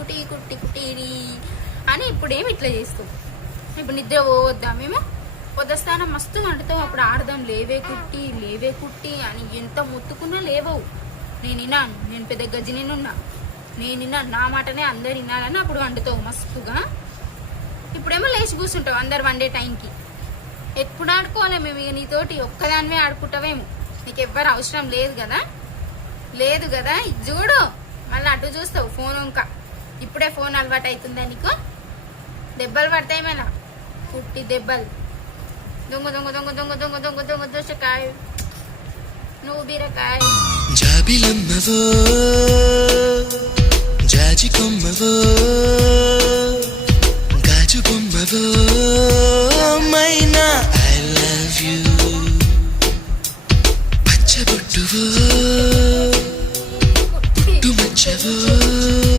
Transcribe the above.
కుటీ కుట్టి కుటీరి అని ఇప్పుడేమి ఇట్లా చేస్తాం. ఇప్పుడు నిద్ర పోవద్దా మేము? పొద్దుస్థానం మస్తు వండుతావు, అప్పుడు ఆడదాం లేవే కుట్టి అని ఎంత మొత్తుకున్నా లేవవు. నేను విన్నాను, నేను పెద్ద గజ్జి నేనున్నా, నేను విన్నాను, నా మాటనే అందరు వినాలని అప్పుడు వండుతావు మస్తుగా. ఇప్పుడేమో లేచి కూర్చుంటావు అందరు వండే టైంకి. ఎప్పుడు ఆడుకోవాలి మేము ఇక నీతోటి? ఒక్కదానివే ఆడుకుంటావేమో, నీకు ఎవ్వరు అవసరం లేదు కదా. ఇది చూడు, మళ్ళీ అటు చూస్తావు ఫోన్ ఇంకా. ఇప్పుడే ఫోన్ అలవాటు అవుతుందా నీకు? దెబ్బలు పడతాయి మేలా, పుట్టి దెబ్బలు. దొంగ దొంగ దొంగ దొంగ దొంగ దొంగ దొంగ దోసకాయ, నువ్వు బీరకాయ. జాబిలమ్మవో జాజి కొమ్మవో గాజు బొమ్మవో